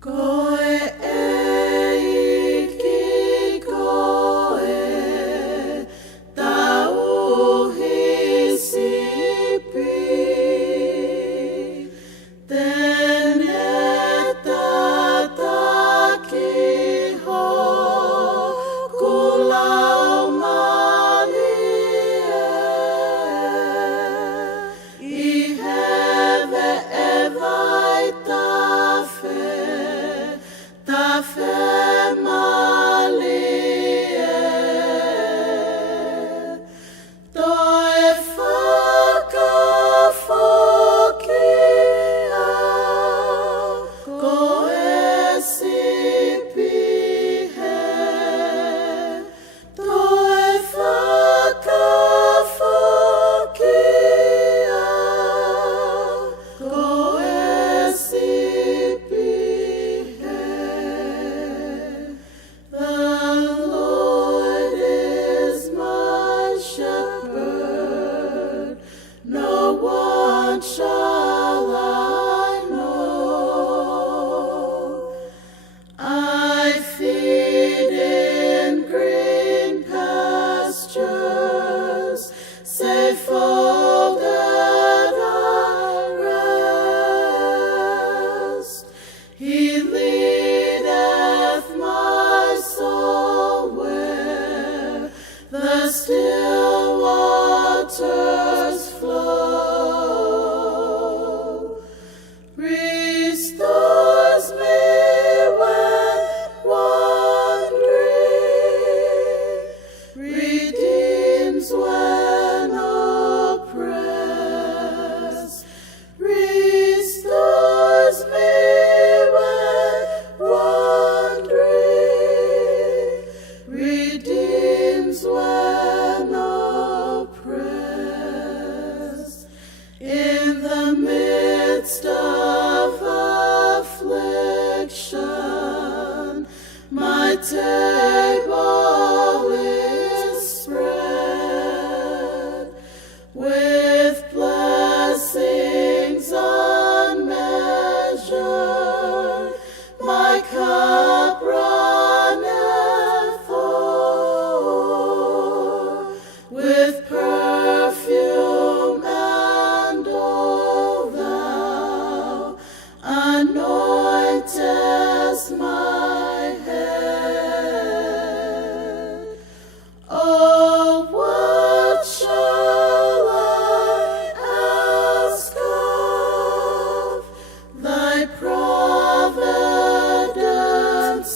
Koe e iki koe, tauhi sipi. Tene tataki ho, kulau malie. I heve e vai tafe malie. Toe whakafokia, koe sipi he. Toe whakafokia, koe sipi he. The Lord is my shepherd, no want shall I know. I feed in green pastures, safe folded I rest. He leadeth my soul where the still waters flow. Restores me when wandering, redeems when oppressed. Restores me when wandering, redeems when oppressed. In the midst of affliction, my table is spread with blessings unmeasured. My cup runneth o'er with perfume and oil. Thou anointest my head. Oh, what shall I ask of thy providence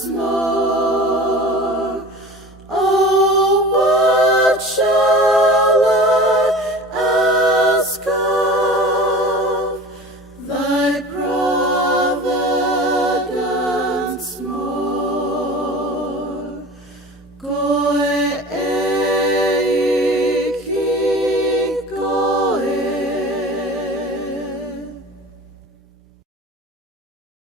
more? Oh, what shall